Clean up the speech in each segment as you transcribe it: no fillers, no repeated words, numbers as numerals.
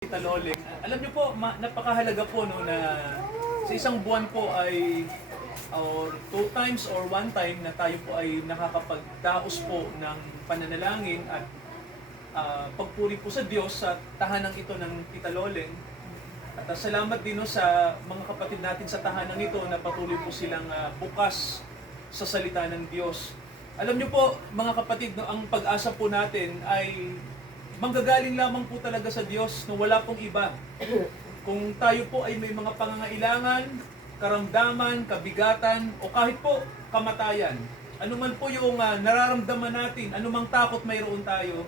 Tita Loling, alam niyo po, napakahalaga po no, na sa isang buwan po ay or 2 times or 1 time na tayo po ay nakakapagdaos po ng pananalangin at pagpuri po sa Diyos sa tahanang ito ng Tita Loling. At salamat din no, sa mga kapatid natin sa tahanang ito na patuloy po silang bukas sa salita ng Diyos. Alam niyo po mga kapatid, no, ang pag-asa po natin ay manggagaling lamang po talaga sa Diyos no, wala pong iba. Kung tayo po ay may mga pangangailangan, karamdaman, kabigatan, o kahit po kamatayan, anuman po yung nararamdaman natin, anumang takot mayroon tayo,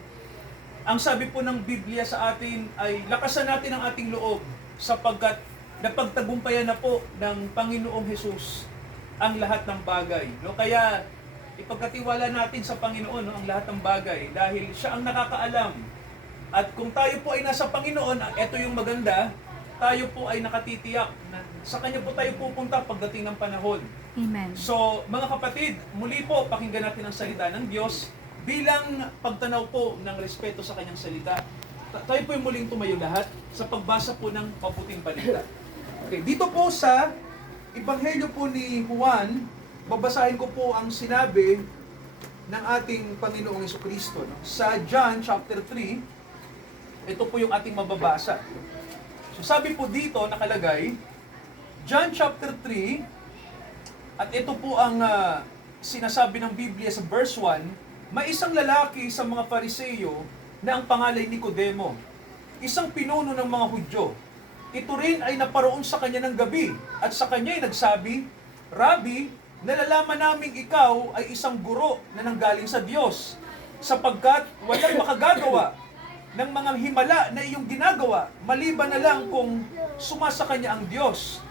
ang sabi po ng Biblia sa atin ay lakasan natin ang ating loob sapagkat napagtagumpayan na po ng Panginoong Hesus ang lahat ng bagay. No? Kaya ipagkatiwala natin sa Panginoon no, ang lahat ng bagay dahil siya ang nakakaalam. At kung tayo po ay nasa Panginoon, ito yung maganda, tayo po ay nakatitiyak na sa Kanya po tayo pupunta pagdating ng panahon. Amen. So, mga kapatid, muli po, pakinggan natin ang salita ng Diyos bilang pagtanaw po ng respeto sa Kanyang salita. Tayo po yung muling tumayo lahat sa pagbasa po ng mabuting balita. Okay, dito po sa Ebanghelyo po ni Juan, babasahin ko po ang sinabi ng ating Panginoong Jesucristo. No? Sa John chapter 3, ito po yung ating mababasa. So sabi po dito, nakalagay, John chapter 3, at ito po ang sinasabi ng Biblia sa verse 1, may isang lalaki sa mga Fariseo na ang pangalan Nicodemo, isang pinuno ng mga Hudyo. Ito rin ay naparoon sa kanya ng gabi, at sa kanya ay nagsabi, Rabbi, nalalaman naming ikaw ay isang guro na nanggaling sa Diyos, sapagkat walang makagagawa ng mga himala na iyong ginagawa, maliban na lang kung sumasa kanya ang Diyos.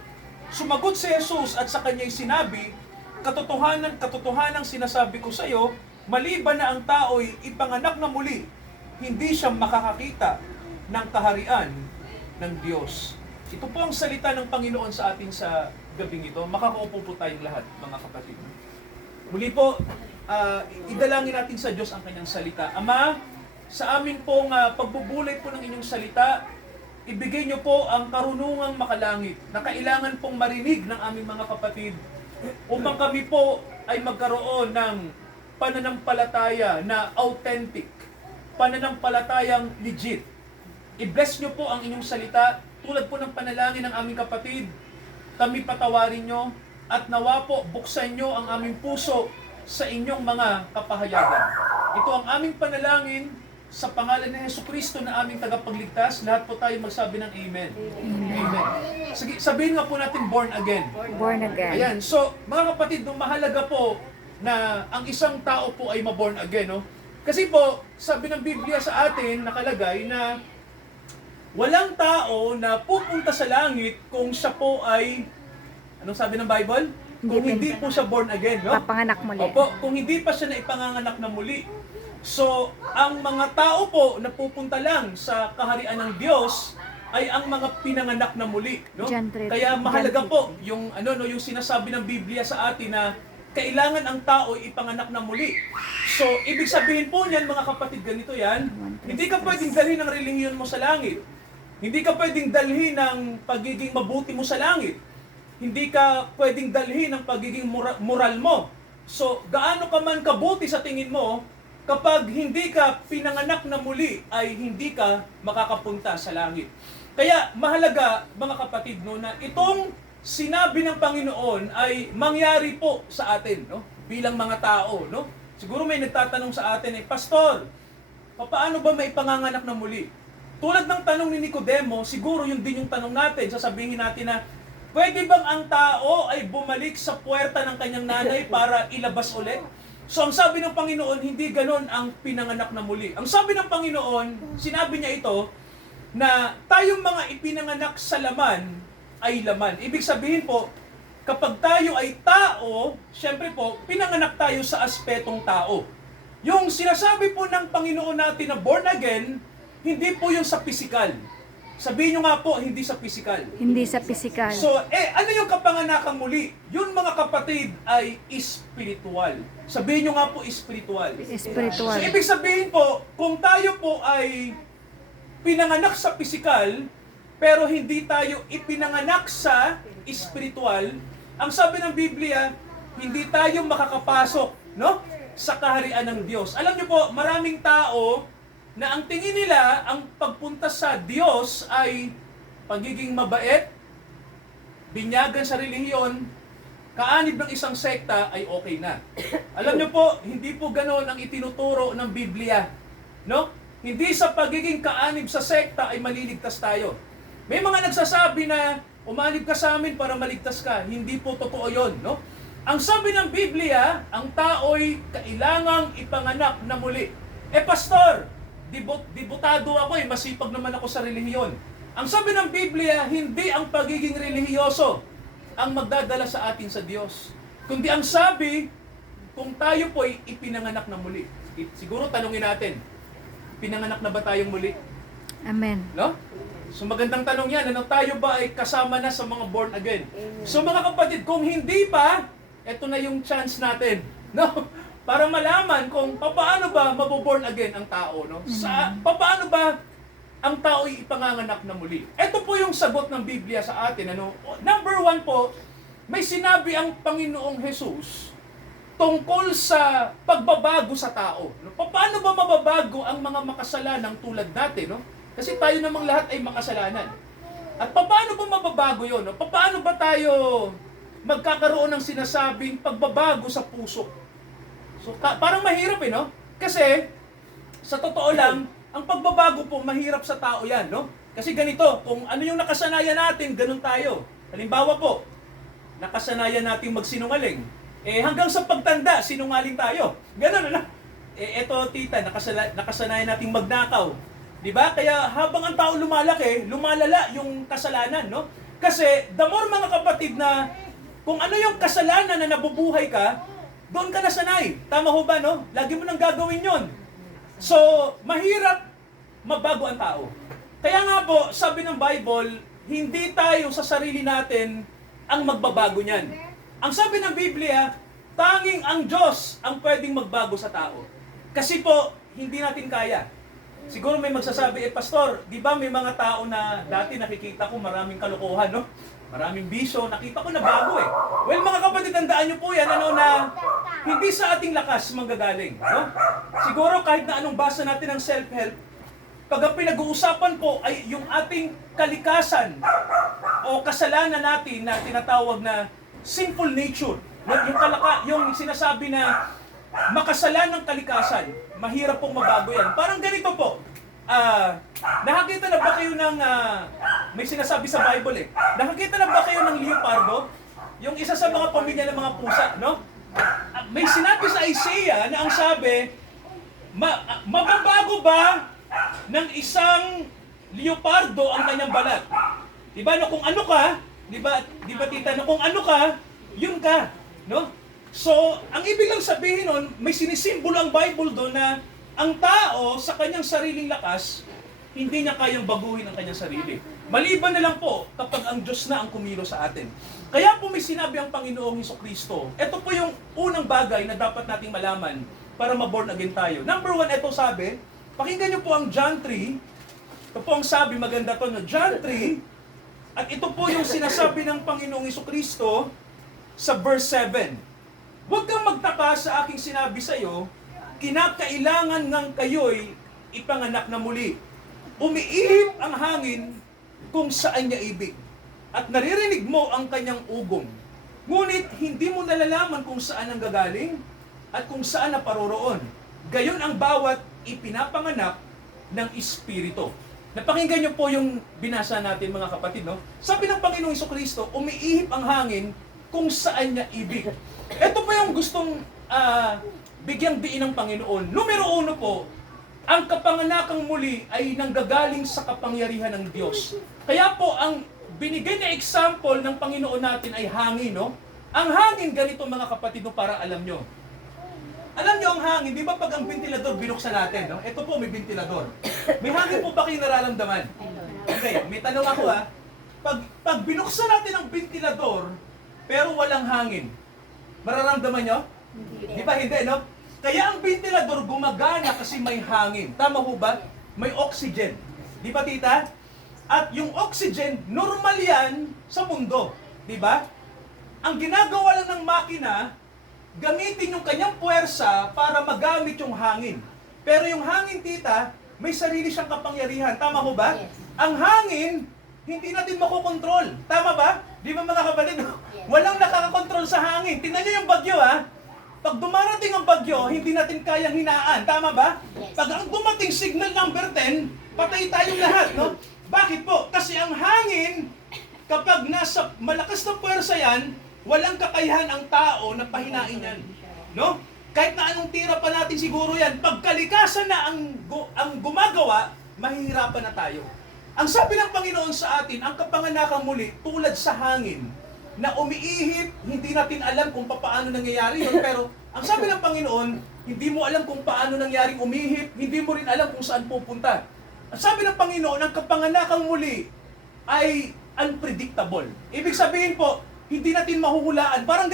Sumagot si Jesus at sa kanya'y sinabi, katotohanan sinasabi ko sa iyo, maliban na ang tao'y ipanganak na muli, hindi siya makakakita ng kaharian ng Diyos. Ito po ang salita ng Panginoon sa atin sa gabing ito. Makakaupo po tayong lahat, mga kapatid. Muli po, idalangin natin sa Diyos ang kanyang salita. Ama, sa amin pong pagbubulay po ng inyong salita, ibigay niyo po ang karunungang makalangit na kailangan pong marinig ng aming mga kapatid upang kami po ay magkaroon ng pananampalataya na authentic, pananampalatayang legit. I-bless niyo po ang inyong salita tulad po ng panalangin ng aming kapatid. Kami patawarin niyo at nawa po buksan niyo ang aming puso sa inyong mga kapahayagan. Ito ang aming panalangin sa pangalan ni Jesucristo na aming tagapagligtas. Lahat po tayo magsabi ng Amen. Amen. Sige, sabihin nga po natin born again. Born again. Ayan. So, mga kapatid, mahalaga po na ang isang tao po ay ma-born again. No? Kasi po, sabi ng Biblia sa atin, nakalagay na walang tao na pupunta sa langit kung siya po ay, anong sabi ng Bible? Kung hindi po siya born again. No? Papanganak muli. Opo, kung hindi pa siya naipanganganak na muli. So, ang mga tao po na pupunta lang sa kaharian ng Diyos ay ang mga pinanganak na muli, no? Kaya mahalaga po yung yung sinasabi ng Biblia sa atin na kailangan ang tao ipanganak na muli. So, ibig sabihin po niyan mga kapatid, ganito yan, hindi ka pwedeng dalhin ng relihiyon mo sa langit. Hindi ka pwedeng dalhin ng pagiging mabuti mo sa langit. Hindi ka pwedeng dalhin ng pagiging moral mo. So, gaano ka man kabuti sa tingin mo, kapag hindi ka pinanganak na muli, ay hindi ka makakapunta sa langit. Kaya mahalaga, mga kapatid, no, na itong sinabi ng Panginoon ay mangyari po sa atin, no, bilang mga tao. No? Siguro may nagtatanong sa atin, Pastor, paano ba may panganganak na muli? Tulad ng tanong ni Nicodemo, siguro yun din yung tanong natin. Sasabihin natin na, pwede bang ang tao ay bumalik sa puwerta ng kanyang nanay para ilabas ulit? So ang sabi ng Panginoon, hindi ganon ang pinanganak na muli. Ang sabi ng Panginoon, sinabi niya ito, na tayong mga ipinanganak sa laman ay laman. Ibig sabihin po, kapag tayo ay tao, syempre po, pinanganak tayo sa aspetong tao. Yung sinasabi po ng Panginoon natin na born again, hindi po yung sa physical. Sabihin nyo nga po, hindi sa physical. Hindi sa physical. So, ano yung kapanganakang muli? Yun mga kapatid ay spiritual. Sabihin nyo nga po, spiritual. Spiritual. So, ibig sabihin po, kung tayo po ay pinanganak sa pisikal, pero hindi tayo ipinanganak sa espiritual, ang sabi ng Biblia, hindi tayo makakapasok, no, sa kaharian ng Diyos. Alam niyo po, maraming tao na ang tingin nila, ang pagpunta sa Diyos ay pagiging mabait, binyagan sa relihiyon, kaanib ng isang sekta ay okay na. Alam niyo po, hindi po ganoon ang itinuturo ng Biblia. No? Hindi sa pagiging kaanib sa sekta ay maliligtas tayo. May mga nagsasabi na umanib ka sa amin para maligtas ka. Hindi po totoo yon, no? Ang sabi ng Biblia, ang tao'y kailangang ipanganak na muli. Pastor, dibutado ako masipag naman ako sa relihiyon. Ang sabi ng Biblia, hindi ang pagiging relihiyoso ang magdadala sa atin sa Diyos. Kundi ang sabi, kung tayo po'y ipinanganak na muli. Siguro tanungin natin, pinanganak na ba tayong muli? Amen. No? So magandang tanong yan, ano, tayo ba ay kasama na sa mga born again? So mga kapatid, kung hindi pa, eto na yung chance natin, no? Para malaman kung paano ba maboborn again ang tao, no? Paano ba ang tao ay ipanganganak na muli? Ito po yung sagot ng Biblia sa atin, ano? Number 1 po, may sinabi ang Panginoong Jesus tungkol sa pagbabago sa tao. No? Paano ba mababago ang mga makasalanang tulad natin, no? Kasi tayo namang lahat ay makasalanan. At paano ba mababago yun? No? Paano ba tayo magkakaroon ng sinasabing pagbabago sa puso? So, parang mahirap no? Kasi, sa totoo lang, ang pagbabago po, mahirap sa tao yan, no? Kasi ganito, kung ano yung nakasanayan natin, ganun tayo. Halimbawa po, nakasanayan natin magsinungaling. Hanggang sa pagtanda, sinungaling tayo. Ganun, ano? Eto, tita, nakasanayan natin magnakaw. Diba? Kaya habang ang tao lumalaki, lumalala yung kasalanan, no? Kasi, the more mga kapatid na kung ano yung kasalanan na nabubuhay ka, doon ka nasanay. Tama ho ba, no? Lagi mo nang gagawin yon. So, mahirap mabago ang tao. Kaya nga po, sabi ng Bible, hindi tayo sa sarili natin ang magbabago niyan. Ang sabi ng Biblia, tanging ang Diyos ang pwedeng magbago sa tao. Kasi po, hindi natin kaya. Siguro may magsasabi, Pastor, di ba may mga tao na dati nakikita ko maraming kalokohan, no? Maraming bisyo, nakita ko na bago Well, mga kapatid, tandaan nyo po yan, ano, na hindi sa ating lakas manggagaling. No? Siguro kahit na anong basa natin ng self-help, pag ang pinag-uusapan po ay yung ating kalikasan o kasalanan natin na tinatawag na sinful nature. Yung sinasabi na makasalanang kalikasan, mahirap pong mabago yan. Parang ganito po, nakakita na ba kayo ng, may sinasabi sa Bible nakakita na ba kayo ng leopardo? Yung isa sa mga pamilya ng mga pusa, no? May sinabi sa Isaiah na ang sabi, mababago ba ng isang leopardo ang kanyang balat? Diba, no, kung ano ka, diba tita, no, kung ano ka, yun ka, no? So, ang ibig lang sabihin nun, may sinisimbolo ang Bible doon na ang tao sa kanyang sariling lakas, hindi niya kayang baguhin ang kanyang sarili. Maliban na lang po kapag ang Diyos na ang kumilo sa atin. Kaya po may sinabi ang Panginoong Hesukristo, ito po yung unang bagay na dapat nating malaman para ma-born again tayo. Number 1, ito sabi, pakinggan niyo po ang John 3, ito po ang sabi, maganda to, no? John 3, at ito po yung sinasabi ng Panginoong Hesukristo sa verse 7. Huwag kang magtaka sa aking sinabi sa iyo, kinakailangan ngang kayo'y ipanganak na muli. Umiihip ang hangin kung saan niya ibig. At naririnig mo ang kanyang ugong. Ngunit hindi mo nalalaman kung saan ang gagaling at kung saan na paroroon. Gayon ang bawat ipinapanganak ng Espiritu. Napakinggan niyo po yung binasa natin mga kapatid, no? Sabi ng Panginoong Hesukristo, umiihip ang hangin kung saan niya ibig. Ito po yung gustong bigyang diin ng Panginoon. Numero 1 po, ang kapanganakang muli ay nanggagaling sa kapangyarihan ng Diyos. Kaya po, ang binigay na example ng Panginoon natin ay hangin, no? Ang hangin, ganito mga kapatid, no, para alam nyo. Alam nyo ang hangin, di ba pag ang ventilador binuksan natin, no? Ito po, may ventilador. May hangin po ba kayo nararamdaman? Okay, may tanong ako Pag binuksan natin ang ventilador, pero walang hangin, mararamdaman nyo? Di ba hindi, no? Kaya ang ventilador gumagana kasi may hangin. Tama ho ba? May oxygen. Di ba, tita? At yung oxygen, normal yan sa mundo. Di ba? Ang ginagawa lang ng makina, gamitin yung kanyang puwersa para magamit yung hangin. Pero yung hangin, tita, may sarili siyang kapangyarihan. Tama ho ba? Yes. Ang hangin, hindi natin makokontrol. Tama ba? Di ba mga kapatid? Walang nakakakontrol sa hangin. Tingnan niyo yung bagyo, ha? Pag dumarating ang bagyo, hindi natin kayang hinaan. Tama ba? Yes. Pag ang dumating signal number 10, patay tayong lahat, no? Bakit po? Kasi ang hangin, kapag nasa malakas na puwersa yan, walang kakayahan ang tao na pahinain yan. No? Kahit na anong tira pa natin siguro yan, pag kalikasan na ang gumagawa, mahihirapan na tayo. Ang sabi ng Panginoon sa atin, ang kapanganakang muli, tulad sa hangin, na umiihip, hindi natin alam kung paano nangyayari yun, pero ang sabi ng Panginoon, hindi mo alam kung paano nangyaring umihip, hindi mo rin alam kung saan pupunta. Ang sabi ng Panginoon, ang kapanganakang muli ay unpredictable. Ibig sabihin po, hindi natin mahuhulaan. Parang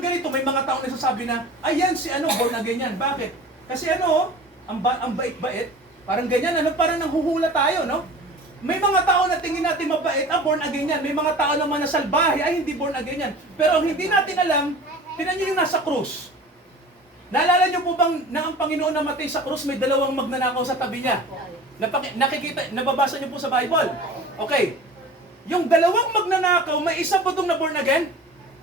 ganito, may mga tao nagsasabi na, ayan si born again yan. Bakit? Kasi ang bait-bait, parang ganyan, parang nanghuhula tayo, no? May mga tao na tingin natin mabait, born again yan. May mga tao naman na salbahe, ay hindi born again yan. Pero ang hindi natin alam, tingnan nyo yung nasa krus. Naalala nyo po bang na ang Panginoon namatay sa krus, may dalawang magnanakaw sa tabi niya? Nababasa nyo po sa Bible? Okay. Yung dalawang magnanakaw, may isa po itong na born again?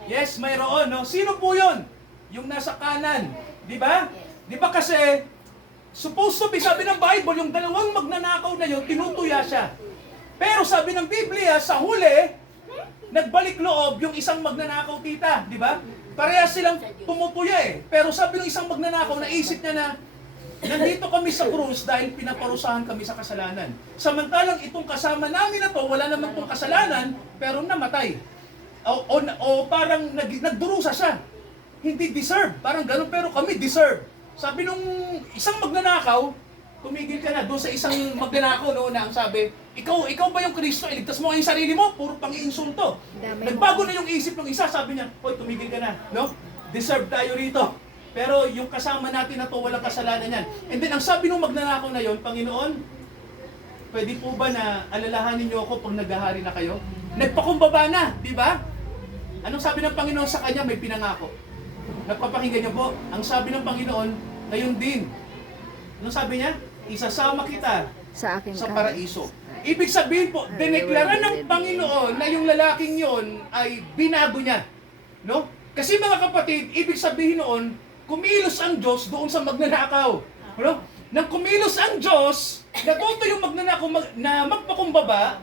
Yes, mayroon, no? Sino po yun? Yung nasa kanan. Di ba? Di ba kasi, supposed to be, sabi ng Bible, yung dalawang magnanakaw na yun, tinutuya siya. Pero sabi ng Biblia, sa huli, nagbalik loob yung isang magnanakaw, tita. Di ba? Parehas silang tumutuya eh. Pero sabi ng isang magnanakaw, naisip niya na, nandito kami sa krus dahil pinaparusahan kami sa kasalanan. Samantalang itong kasama namin na to, wala naman pong kasalanan, pero namatay. O parang nagdurusa siya. Hindi deserve. Parang ganun, pero kami deserve. Sabi nung isang magnanakaw, tumigil ka na doon sa isang magnanakaw noon na ang sabi, ikaw ba yung Kristo? Iligtas mo ang sarili mo? Puro pang-iinsulto. Nagbago na yung isip ng isa, sabi niya, hoy, tumigil ka na. No? Deserve tayo rito. Pero yung kasama natin na to, walang kasalanan yan. And then, ang sabi nung magnanakaw na yon, Panginoon, pwede po ba na alalahanin niyo ako pag naghahari na kayo? Nagpakumbaba na, di ba? Anong sabi ng Panginoon sa kanya? May pinangako. Nagpapakinggan niyo po, ang sabi ng Panginoon, ngayon din. Anong sabi niya? Isasama kita Sa aking sa kahit. paraiso. Ibig sabihin po, dineklara ng Panginoon na yung lalaking yon ay binago niya. No? Kasi mga kapatid, ibig sabihin noon, kumilos ang Diyos doon sa magnanakaw. No? Nang kumilos ang Diyos, natuto yung magnanakaw na magpakumbaba,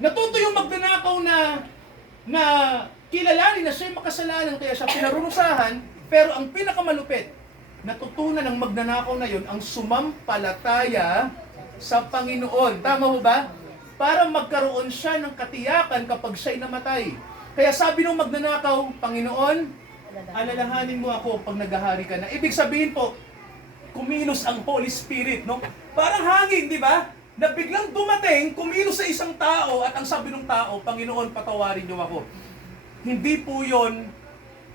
natuto yung magnanakaw na kilalanin na siya'y makasalanan kaya siya pinarurusahan, pero ang pinakamalupit, natutunan ng magnanakaw na yon ang sumampalataya sa Panginoon. Tama ho ba? Para magkaroon siya ng katiyakan kapag siya'y namatay. Kaya sabi ng magnanakaw, Panginoon, alalahanin mo ako pag naghahari ka na. Ibig sabihin po, kumilos ang Holy Spirit, no? Parang hangin, di ba? Na biglang dumating, kumilos sa isang tao at ang sabi ng tao, Panginoon, patawarin niyo ako. Hindi po yon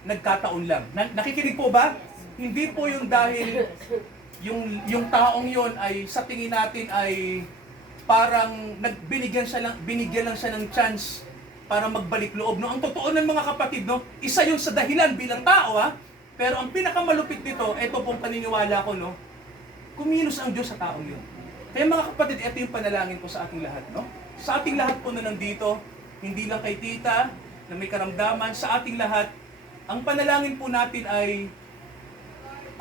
nagkataon lang. Nakikinig po ba? Hindi po yung dahil yung taong yon ay sa tingin natin ay parang binigyan lang siya ng chance para magbalik loob. No? Ang totoo ng mga kapatid, no? Isa yun sa dahilan bilang tao, ha? Pero ang pinakamalupit dito, ito pong paniniwala ko, no? Kumilos ang Diyos sa taong yun. Kaya mga kapatid, ito yung panalangin ko sa ating lahat, no? Sa ating lahat po na nandito, hindi lang kay tita, na may karamdaman, sa ating lahat, ang panalangin po natin ay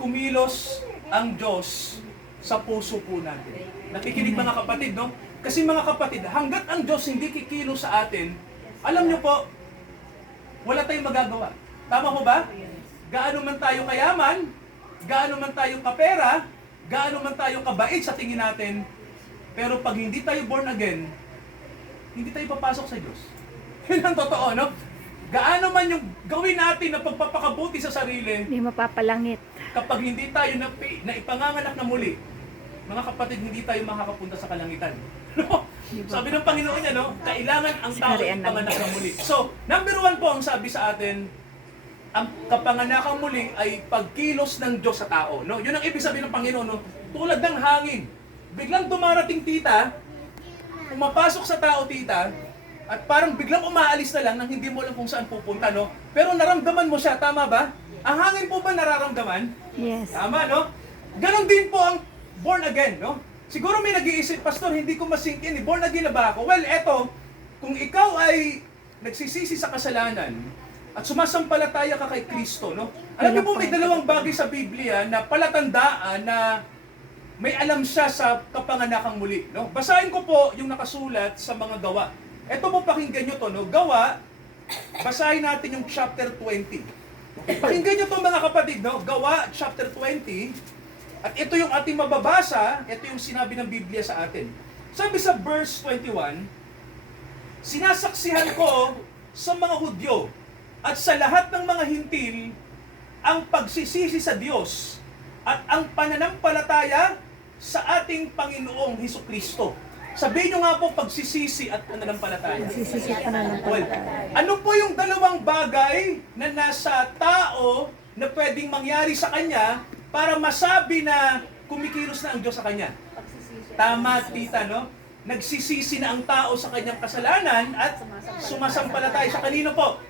kumilos ang Diyos sa puso po natin. Nakikinig mga kapatid, no? Kasi mga kapatid, hanggat ang Diyos hindi kikilos sa atin, alam niyo po, wala tayong magagawa. Tama ho ba? Gaano man tayo kayaman, gaano man tayo kapera, gaano man tayo kabait sa tingin natin, pero pag hindi tayo born again, hindi tayo papasok sa Diyos. Yun ang totoo, no? Gaano man yung gawin natin na pagpapakabuti sa sarili, Hindi mapapalangit. kapag hindi tayo na ipanganganak na muli, mga kapatid, hindi tayo makakapunta sa kalangitan. No? Sabi ng Panginoon niya, no? Kailangan ang tao ipanganak na muli. So, number 1 po ang sabi sa atin, ang kapanganakang muli ay pagkilos ng Diyos sa tao. No? Yun ang ibig sabihin ng Panginoon. No? Tulad ng hangin. biglang dumarating tita, pumapasok sa tao tita, at parang biglang umaalis na lang nang hindi mo alam kung saan pupunta, no? Pero naramdaman mo siya, tama ba? Ang hangin po ba nararamdaman? Yes. Tama, no? Ganon din po ang born again, no? Siguro may nag-iisip, Pastor, hindi ko masink in, born again na ba ako? Well, eto, kung ikaw ay nagsisisi sa kasalanan at sumasampalataya ka kay Kristo, no? Alam niyo po, may dalawang bagay sa Biblia na palatandaan na may alam siya sa kapanganakang muli, no? Basahin ko po yung nakasulat sa mga gawa. Ito po, pakinggan nyo to, no? Gawa, basahin natin yung chapter 20. Pakinggan nyo to mga kapatid, no? Gawa, chapter 20. At ito yung ating mababasa, ito yung sinabi ng Biblia sa atin. Sabi sa verse 21, sinasaksihan ko sa mga Hudyo at sa lahat ng mga hintil ang pagsisisi sa Diyos at ang pananampalataya sa ating Panginoong Hesukristo. Sabihin nyo nga po pagsisisi at pananampalataya. Sisisi pa na Well, ano po yung dalawang bagay na nasa tao na pwedeng mangyari sa kanya para masabi na kumikilos na ang Diyos sa kanya? Tama, tita, no? Nagsisisi na ang tao sa kanyang kasalanan at sumasampalataya sa kanino po?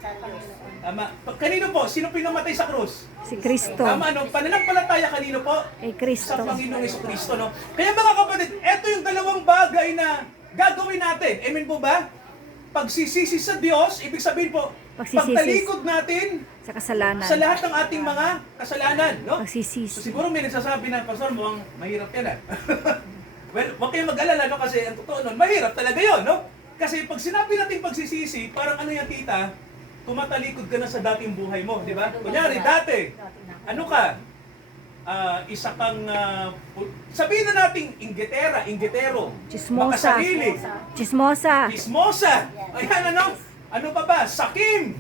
Tama. Kanino po? Sino pinamatay sa krus? Si Kristo. Tama, no? Pananampalataya kanino po? Kay Sa Kristo. Panginoong Hesukristo, no? Kaya mga kapatid, eto yung dalawang bagay na gagawin natin. Amen po ba? Pagsisisi sa Diyos, ibig sabihin po, Pagsisisi. pagtalikod natin Sa kasalanan. sa lahat ng ating mga kasalanan, no? So Pagsisisi. siguro may nagsasabi na, Pastor, mukhang mahirap yan, Well, huwag kayong mag-alala, no? Kasi ang totoo nun, mahirap talaga yon, no? Kasi pag sinabi natin pagsisisi, parang ano yan, tita, tumatalikod ka na sa dating buhay mo, di ba? Kunyari, dati, ano ka? Isa kang, sabihin na nating inggitero, Chismosa. makasarili, Chismosa. chismosa, ayan ano pa ba? Sakim,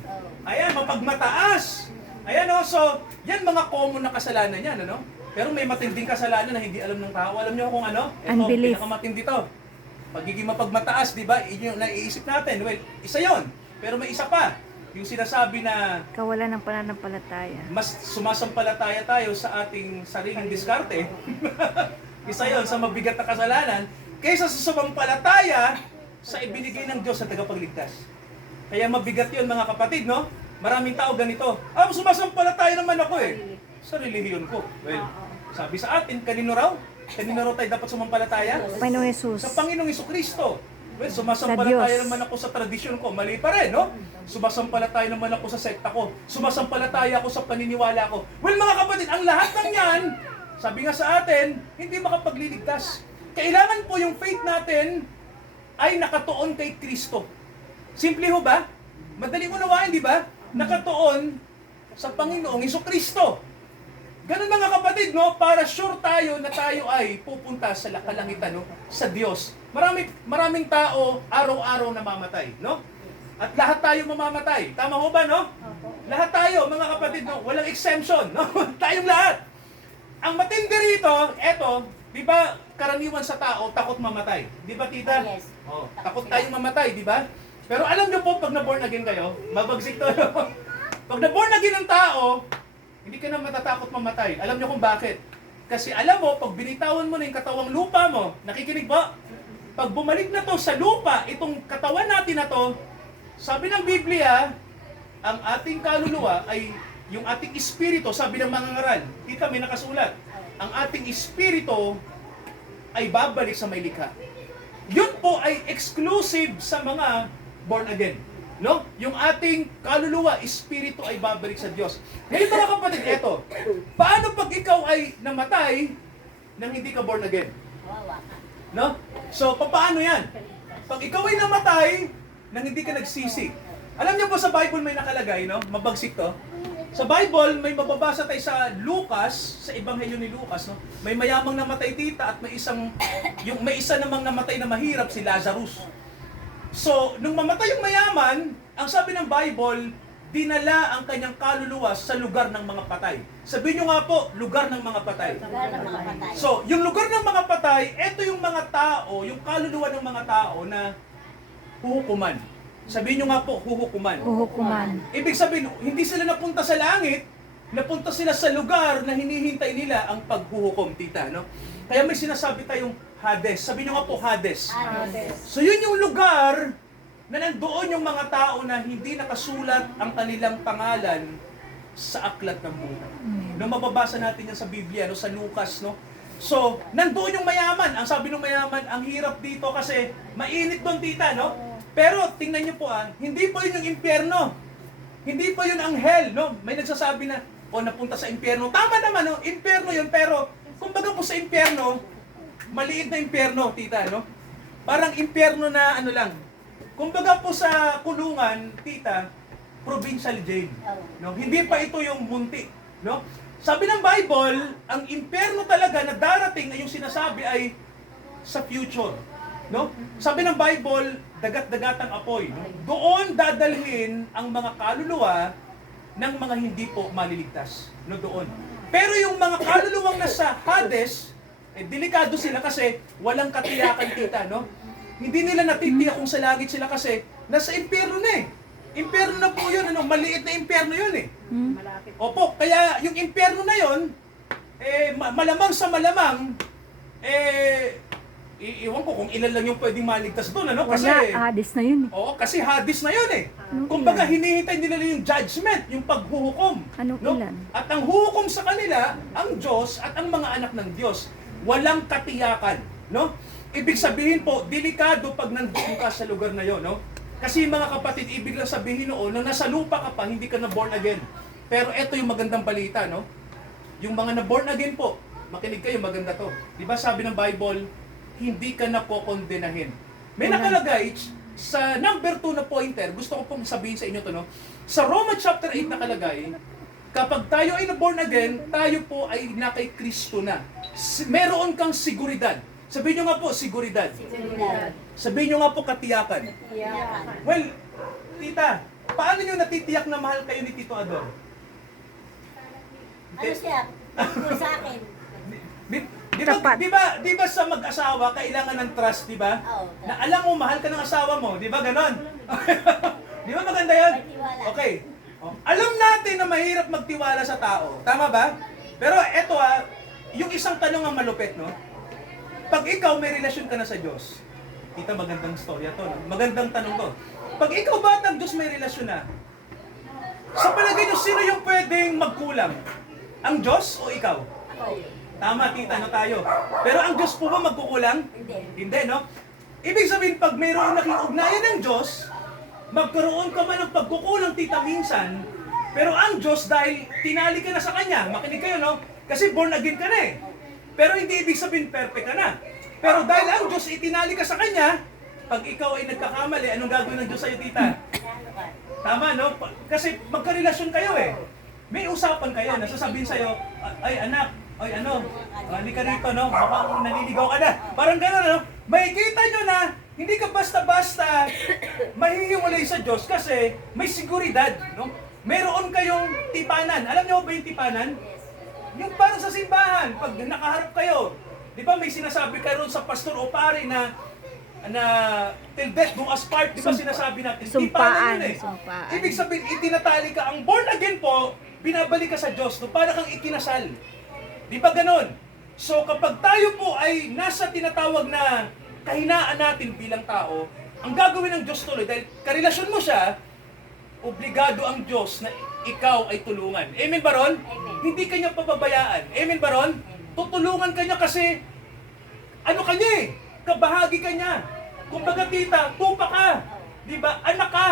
ayan, mapagmataas, ayan so, yan mga common na kasalanan yan, ano? Pero may matinding kasalanan na hindi alam ng tao. Alam niyo kung ano? Ito, Unbelief. pinakamatindi to. Pagiging mapagmataas, di ba? Yun yung naiisip natin. Well, isa yon. Pero may isa pa. Yung sinasabi na Kawalan ng pananampalataya. mas sumasampalataya tayo sa ating sariling diskarte. Isa yon sa mabigat na kasalanan. Kaysa sa sumampalataya sa ibinigay ng Diyos sa tagapagligtas. Kaya mabigat yon mga kapatid, no? Maraming tao ganito. Sumasampalataya naman ako sa relihiyon ko. Well, sabi sa atin, kanino raw tayo dapat sumampalataya? Panginoong Jesus. Sa Panginoong Hesukristo. Well, sumasampalataya naman ako sa tradisyon ko. Mali pa rin, no? Sumasampalataya naman ako sa sekta ko. Sumasampalataya ako sa paniniwala ko. Well, mga kapatid, ang lahat ng yan, sabi nga sa atin, hindi makapagliligtas. Kailangan po yung faith natin ay nakatuon kay Kristo. Simple ho ba? Madali unawain, di ba? Nakatuon sa Panginoong Hesukristo. Ganun mga kapatid, no? Para sure tayo na tayo ay pupunta sa kalangitan, no? Sa Diyos. Maraming tao araw-araw namamatay, no? At lahat tayo mamamatay. Tama ho ba, no? Lahat tayo, mga kapatid, no? Walang exemption, no? Tayong lahat. Ang matindi rito, eto, di ba karaniwan sa tao, takot mamatay. Di ba, tita? Yes. Takot tayong mamatay, di ba? Pero alam niyo po, pag na-born again kayo, mabagsik to, no? Pag na-born again ng tao, hindi ka na matatakot mamatay. Alam niyo kung bakit? Kasi alam mo, pag binitawan mo na yung katawang lupa mo, nakikinig ba? Pag bumalik na to sa lupa, itong katawan natin na to, sabi ng Biblia, ang ating kaluluwa ay yung ating espiritu, sabi ng mga ngaral, tita may nakasulat, ang ating espiritu ay babalik sa may likha. Yun po ay exclusive sa mga born again. No? Yung ating kaluluwa, espiritu ay babalik sa Diyos. Ngayon mga kapatid, eto, paano pag ikaw ay namatay nang hindi ka born again? No? So, paano yan? Pag ikaw ay namatay nang hindi ka nagsisi. Alam niyo po sa Bible may nakalagay, no? Mabagsik to. Sa Bible, may mababasa tayo sa Lucas, sa Ebanghelyo ni Lucas, no? May mayamang namatay tita at may isa namang namatay na mahirap, si Lazarus. So, nung mamatay yung mayaman, ang sabi ng Bible, dinala ang kanyang kaluluwa sa lugar ng mga patay. Sabihin nyo nga po, lugar ng mga patay. So, yung lugar ng mga patay, ito yung mga tao, yung kaluluwa ng mga tao na huhukuman. Sabihin nyo nga po, huhukuman. Huhukuman. Ibig sabihin, hindi sila napunta sa langit, napunta sila sa lugar na hinihintay nila ang paghuhukom, tita, no? Kaya may sinasabi tayong Hades. Sabi nyo nga po, Hades. Hades. So yun yung lugar na nandoon yung mga tao na hindi nakasulat ang kanilang pangalan sa aklat ng buhay. No, mababasa natin yan sa Biblia, no, sa Lucas, no. So, nandoon yung mayaman. Ang sabi ng mayaman, ang hirap dito kasi mainit doon, tita, no? Pero tingnan niyo po, hindi po yun yung impyerno. Hindi po yun ang hell, no? May nagsasabi na, napunta sa impyerno. Tama naman, no? Impyerno yun, pero kumbaga po sa impyerno, maliit na impyerno, tita, no? Parang impyerno na ano lang. Kumbaga po sa kulungan, tita, provincial jail. No? Hindi pa ito yung munti, no? Sabi ng Bible, ang impyerno talaga na darating na yung sinasabi ay sa future, no? Sabi ng Bible, dagat-dagatang apoy, no? Doon dadalhin ang mga kaluluwa ng mga hindi po maliligtas, no, doon. Pero yung mga kaluluwang nasa Hades, delikado sila kasi walang katiyakan, tita, no? Hindi nila natitiyak kung sa langit sila kasi nasa impyerno na eh. Impyerno na po yun, ano? Maliit na impyerno yun eh. Opo, kaya yung impyerno na yun, malamang sa malamang, iwan ko kung ilan lang yung pwedeng maligtas doon, ano? Kasi, Wala, Hades na yun. oo, kasi Hades na yun eh. Ano Kumbaga, ilan? hinihintay nila yung judgment, yung paghuhukom. Anong no? ilan? At ang huhukom sa kanila, ang Diyos at ang mga anak ng Diyos. Walang katiyakan, no? Ibig sabihin po, delikado pag nandun ka sa lugar na yon, no? Kasi mga kapatid, ibig lang sabihin noon, na nasa lupa ka pa, hindi ka na born again. Pero ito yung magandang balita, no? Yung mga na born again po, makinig kayo, maganda to. Di ba sabi ng Bible, hindi ka na po kondenahin. May nakalagay sa number 2 na pointer, gusto ko pong sabihin sa inyo to, no? Sa Romans chapter 8 nakalagay, kapag tayo ay na-born again, tayo po ay na kay Kristo na. Meron kang siguridad. Sabihin nyo nga po, siguridad. Seguridad. Sabihin nyo nga po, katiyakan. Iyakan. Well, tita, paano nyo natitiyak na mahal kayo ni Tito Ador? Ano siya? Tungkol sa akin. Tapat. Di ba sa mag-asawa, kailangan ng trust, di ba? Oo. Na alam mo, mahal ka ng asawa mo, di ba ganon? Di ba maganda yun? May tiwala. Okay. Oh, alam natin na mahirap magtiwala sa tao. Tama ba? Pero eto yung isang tanong ang malupit, no? Pag ikaw may relasyon ka na sa Diyos, kita magandang storya to, no? Magandang tanong to. Pag ikaw ba at ang Diyos may relasyon na, sa palagay nyo, sino yung pwedeng magkulang? Ang Diyos o ikaw? Ako. Tama, tita, no tayo. Pero ang Diyos po ba magkukulang? Hindi. Hindi, no? Ibig sabihin, pag mayroon naging ugnayan ng Diyos, magkaroon ka man ng pagkukulang, tita, minsan, pero ang Diyos, dahil tinali ka na sa Kanya, makinig kayo, no? Kasi born again ka na eh. Pero hindi ibig sabihin perfect ka na. Pero dahil ang Diyos itinali ka sa Kanya, pag ikaw ay nagkakamali, anong gagawin ng Diyos sa'yo, tita? Ano ka? Tama, no? Kasi magkarelasyon kayo eh. May usapan kayo, nasasabihin sa'yo, ay anak, ay ano, hindi ka rito, no? Mukhang naliligaw ka na. Parang gano'n, no? May kita nyo na, hindi ka basta-basta mahihiwalay sa Diyos kasi may seguridad, no? Meron kayong tipanan. Alam niyo ba yung tipanan? Yung parang sa simbahan, pag nakaharap kayo, di ba may sinasabi kayo ron sa pastor o pare na till death do us part, di ba sinasabi natin? Sumpaan, Tipanan yun eh. sumpaan. Ibig sabihin, itinatali ka. Ang born again po, binabalik ka sa Diyos, no? Para kang ikinasal. Di ba ganon? So kapag tayo po ay nasa tinatawag na kahinaan natin bilang tao, ang gagawin ng Diyos tuloy, dahil karelasyon mo siya, obligado ang Diyos na ikaw ay tulungan. Amen ba ron? Amen. Hindi kanya pababayaan. Amen ba ron? Tutulungan kanya kasi, ano kanya eh? Kabahagi kanya. Kumbaga tita, tupa ka. Di ba? Anak ka.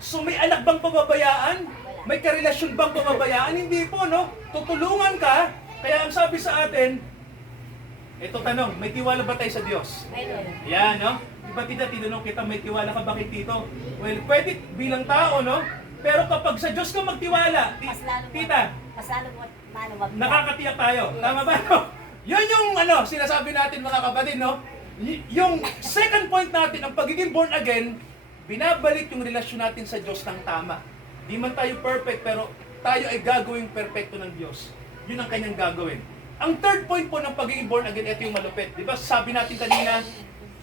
So may anak bang pababayaan? May karelasyon bang pababayaan? Hindi po, no? Tutulungan ka. Kaya ang sabi sa atin, ito tanong, may tiwala ba tayo sa Diyos? Mayroon. Yan, no? Di ba tita, tinanong kita, may tiwala ka ba kay Tito? Well, pwede bilang tao, no? Pero kapag sa Diyos ka magtiwala, Mas lalo mo. tita, Mas lalo mo. Paano ba? nakakatiyak tayo. Tama ba, no? Yun yung, sinasabi natin mga kapatid, no? Yung second point natin, ang pagiging born again, binabalik yung relasyon natin sa Diyos ng tama. Di man tayo perfect, pero tayo ay gagawing perfecto ng Diyos. Yun ang kanyang gagawin. Ang third point po ng pagiging born again, ito yung malupit. Di ba? Sabi natin kanina,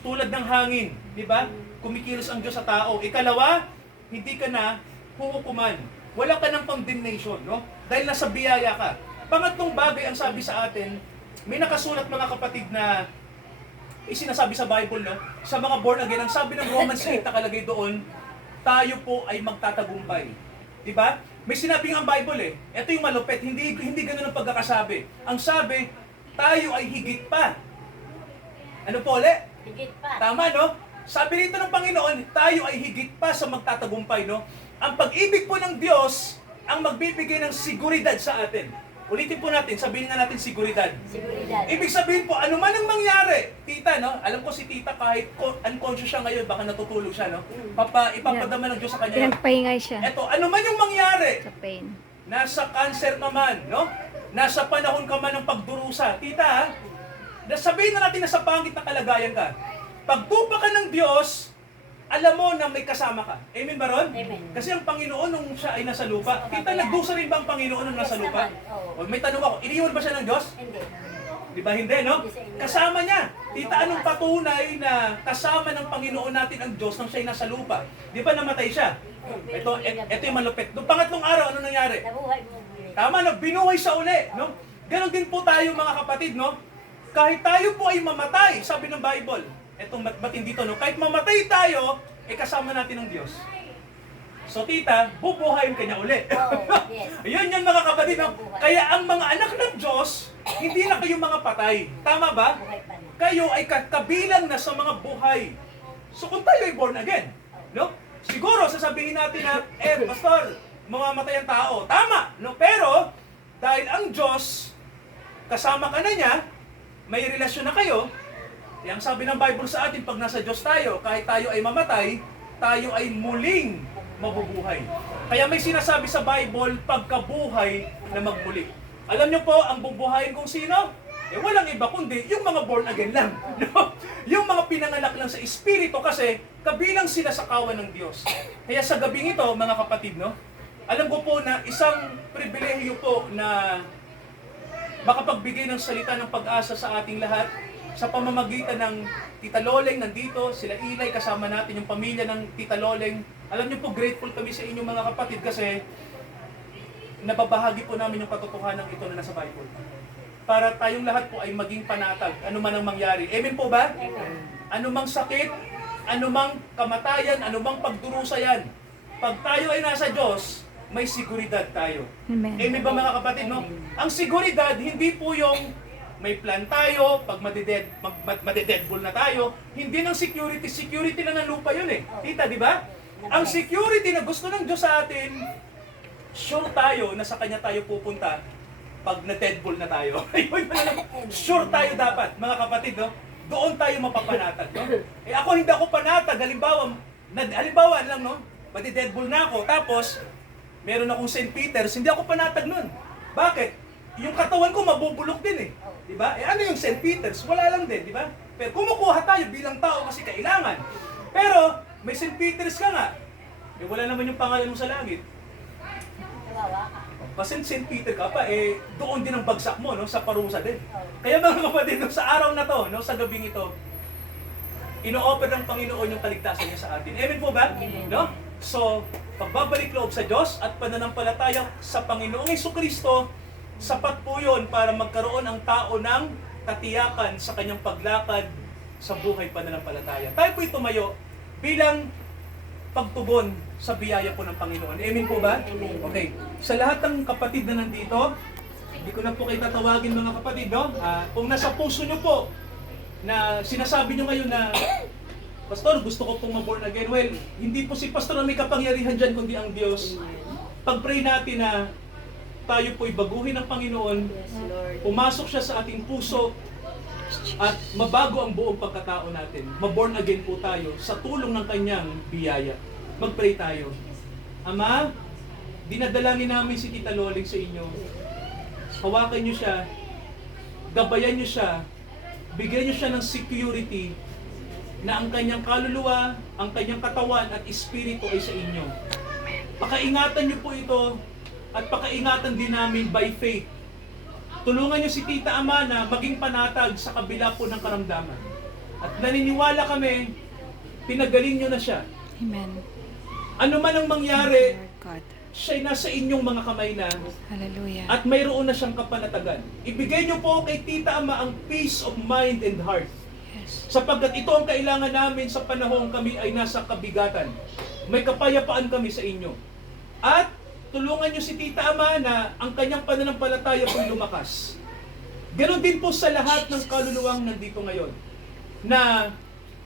tulad ng hangin. Di ba? Kumikilos ang Diyos sa tao. Ikalawa, hindi ka na huhukuman. Wala ka ng condemnation, no? Dahil nasa biyaya ka. Pangatlong bagay ang sabi sa atin, may nakasulat mga kapatid na sinasabi sa Bible, no? Sa mga born again, ang sabi ng Romans 8 nakalagay doon, tayo po ay magtatagumpay. Diba? May sinabi ang Bible eh. Ito yung malupit, hindi ganun ang pagkakasabi. Ang sabi, tayo ay higit pa. Ano po ulit? Higit pa. Tama, no? Sabi rito ng Panginoon, tayo ay higit pa sa magtatagumpay, no? Ang pag-ibig po ng Diyos ang magbibigay ng seguridad sa atin. Ulitin po natin, sabihin nga natin seguridad. Seguridad. Ibig sabihin po, ano man ang mangyari, tita, no? Alam ko si tita kahit unconscious siya ngayon, baka natutulog siya, no? Ipapadama ng Diyos sa kanya. Pinagpahingay siya Eto, ano man yung mangyari, sa pain. nasa cancer ka man, no? Nasa panahon ka man ng pagdurusa. Tita, ha? Sabihin na natin na sa pangit na kalagayan ka. Pagtupa ka ng Diyos, alam mo na may kasama ka. Amen ba ron? Amen. Kasi ang Panginoon nung siya ay nasa lupa, tita, Amen. nagdusa rin ba ang Panginoon nung nasa Yes lupa? naman, oo. O, may tanong ako, iniwan ba siya ng Diyos? Hindi. Di ba hindi, no? Hindi siya iniwan. Kasama niya. Tita, anong patunay na kasama ng Panginoon natin ang Diyos nang siya ay nasa lupa? Di ba namatay siya? Ito yung malupit. Noong pangatlong araw, ano nangyari? Nabuhay mo muli. Tama na, binuhay sa uli, no? Ganon din po tayo mga kapatid, no? Kahit tayo po ay mamatay, sabi ng Bible. Etong matindi to, no? Kahit mamatay tayo, kasama natin ng Diyos. So tita, bubuhayin ka niya uli. Oo, yes. Yun yan mga kapatid, no? Kaya ang mga anak ng Diyos, hindi na kayo mga patay. Tama ba? Buhay pa na. Kayo ay kabilang na sa mga buhay. So kung tayo ay born again, no? Siguro sasabihin natin na, pastor, mamamatay ang tao. Tama, no? Pero dahil ang Diyos kasama ka na niya, may relasyon na kayo. Ang sabi ng Bible sa atin, pag nasa Diyos tayo, kahit tayo ay mamatay, tayo ay muling mabubuhay. Kaya may sinasabi sa Bible, pagkabuhay na magmuli. Alam niyo po, ang bubuhayin kung sino? Walang iba kundi yung mga born again lang. No? Yung mga pinanganak lang sa Espiritu kasi kabilang sila sa kawan ng Diyos. Kaya sa gabing ito, mga kapatid, no? Alam ko po na isang pribilehiyo po na makapagbigay ng salita ng pag-asa sa ating lahat sa pamamagitan ng Tita Loleng nandito, sila Ilay, kasama natin yung pamilya ng Tita Loleng. Alam niyo po, grateful kami sa inyong mga kapatid kasi nababahagi po namin yung katotohanan ito na nasa Bible. Para tayong lahat po ay maging panatag, ano man ang mangyari. Amen po ba? Amen. Anumang sakit, anumang kamatayan, anumang pagdurusa yan. Pag tayo ay nasa Diyos, may seguridad tayo. Amen. Amen ba mga kapatid, no? Ang seguridad, hindi po yung may plan tayo, pag madededball na tayo, hindi ng security na ng lupa yun eh. Tita, di ba? Ang security na gusto ng Diyos sa atin, sure tayo na sa Kanya tayo pupunta pag na-deadball na tayo. Sure tayo dapat, mga kapatid, no? Doon tayo mapapanatag, no? Ako hindi ako panatag, halimbawa lang, no? Madededball na ako, tapos meron akong St. Peter's, hindi ako panatag nun. Bakit? Yung katawan ko mabubulok din eh. Diba? Ano yung St. Peter's? Wala lang din, di ba? Pero kumukuha tayo bilang tao kasi kailangan. Pero may St. Peter's ka nga. Wala naman yung pangalan mo sa langit. Kawawa ka. Kasi St. Peter ka pa, doon din ang bagsak mo, no? Sa parusa din. Kaya mga kapatid, no, sa araw na to, no, sa gabing ito, ino-offer ng Panginoon yung kaligtasan niya sa atin. Amen po ba? No? So, pagbabalik loob sa Diyos at pananampalataya sa Panginoong Jesucristo, sapat po yun para magkaroon ang tao ng katiyakan sa kanyang paglakad sa buhay pananampalataya. Tayo po'y tumayo bilang pagtugon sa biyaya po ng Panginoon. Amen po ba? Okay. Sa lahat ng kapatid na nandito, hindi ko na po kayo tatawagin mga kapatid, no? Kung nasa puso nyo po na sinasabi nyo ngayon na, Pastor, gusto ko pong ma-born again. Well, hindi po si Pastor na may kapangyarihan dyan, kundi ang Diyos. Pag-pray natin na tayo po'y baguhin ng Panginoon, pumasok siya sa ating puso, at mabago ang buong pagkatao natin. Ma-born again po tayo sa tulong ng kanyang biyaya. Mag-pray tayo. Ama, dinadalangin namin si Tita Loleng sa inyo. Hawakan niyo siya, gabayan niyo siya, bigyan niyo siya ng security na ang kanyang kaluluwa, ang kanyang katawan at espiritu ay sa inyo. Pakaingatan niyo po ito at pakaingatan din namin by faith. Tulungan niyo si Tita Ama na maging panatag sa kabila po ng karamdaman. At naniniwala kami, pinagaling niyo na siya. Amen. Ano man ang mangyari, Lord God. siya'y nasa inyong mga kamay na Hallelujah. at mayroon na siyang kapanatagan. Ibigay niyo po kay Tita Ama ang peace of mind and heart. Yes. Sapagkat ito ang kailangan namin sa panahon kami ay nasa kabigatan. May kapayapaan kami sa inyo. At tulungan nyo si Tita Ama na ang kanyang pananampalataya po'y lumakas. Ganon din po sa lahat ng kaluluwang nandito ngayon, na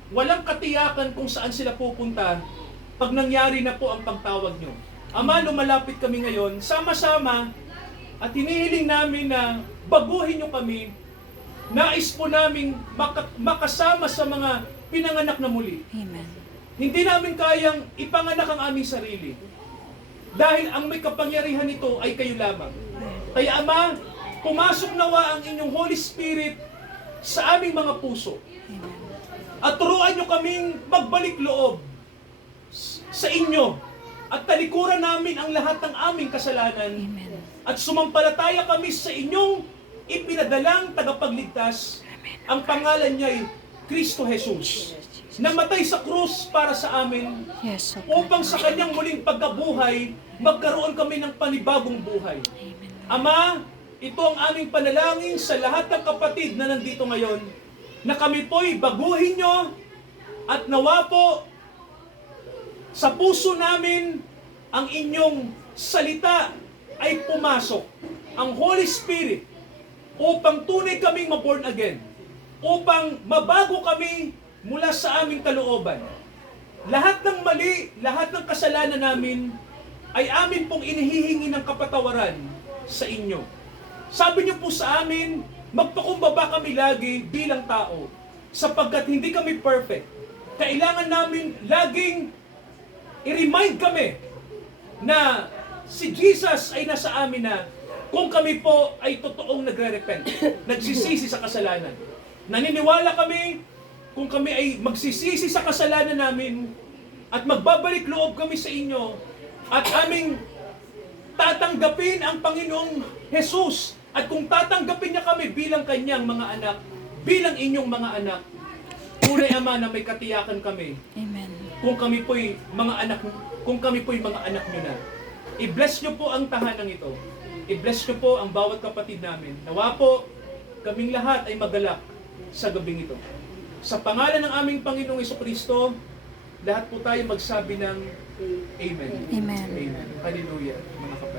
walang katiyakan kung saan sila pupunta pag nangyari na po ang pagtawag nyo. Ama, lumalapit kami ngayon, sama-sama, at hinihiling namin na baguhin nyo kami. Nais po namin makasama sa mga pinanganak na muli. Amen. Hindi namin kayang ipanganak ang aming sarili. Dahil ang may kapangyarihan nito ay kayo lamang. Kaya Ama, pumasok nawa ang inyong Holy Spirit sa aming mga puso. At turuan nyo kaming magbalik loob sa inyo. At talikuran namin ang lahat ng aming kasalanan. Amen. At sumampalataya kami sa inyong ipinadalang tagapagligtas. Ang pangalan niya ay Kristo Jesus. Namatay sa krus para sa amin, Yes, O God. upang sa kanyang muling pagkabuhay, magkaroon kami ng panibagong buhay. Amen. Ama, ito ang aming panalangin sa lahat ng kapatid na nandito ngayon, na kami po'y baguhin nyo, at nawa po sa puso namin ang inyong salita ay pumasok, ang Holy Spirit, upang tunay kaming ma-born again, upang mabago kami mula sa aming kalooban. Lahat ng mali, lahat ng kasalanan namin ay amin pong inihihingi ng kapatawaran sa inyo. Sabi niyo po sa amin, magpakumbaba kami lagi bilang tao, sapagkat hindi kami perfect. Kailangan namin laging i-remind kami na si Jesus ay nasa amin na kung kami po ay totoong nagre-repent, nagsisisi sa kasalanan. Naniniwala kami kung kami ay magsisisi sa kasalanan namin at magbabalik loob kami sa inyo at aming tatanggapin ang Panginoong Jesus, at kung tatanggapin niya kami bilang kanyang mga anak, bilang inyong mga anak, tunay Ama na may katiyakan kami Amen. kung kami po'y mga anak, kung kami po'y mga anak niyo na. I-bless niyo po ang tahanang ito. I-bless niyo po ang bawat kapatid namin. Nawa po kaming lahat ay magalak sa gabing ito. Sa pangalan ng aming Panginoong Jesucristo, lahat po tayo magsabi ng Amen. Amen. Amen. Hallelujah, mga kapatid.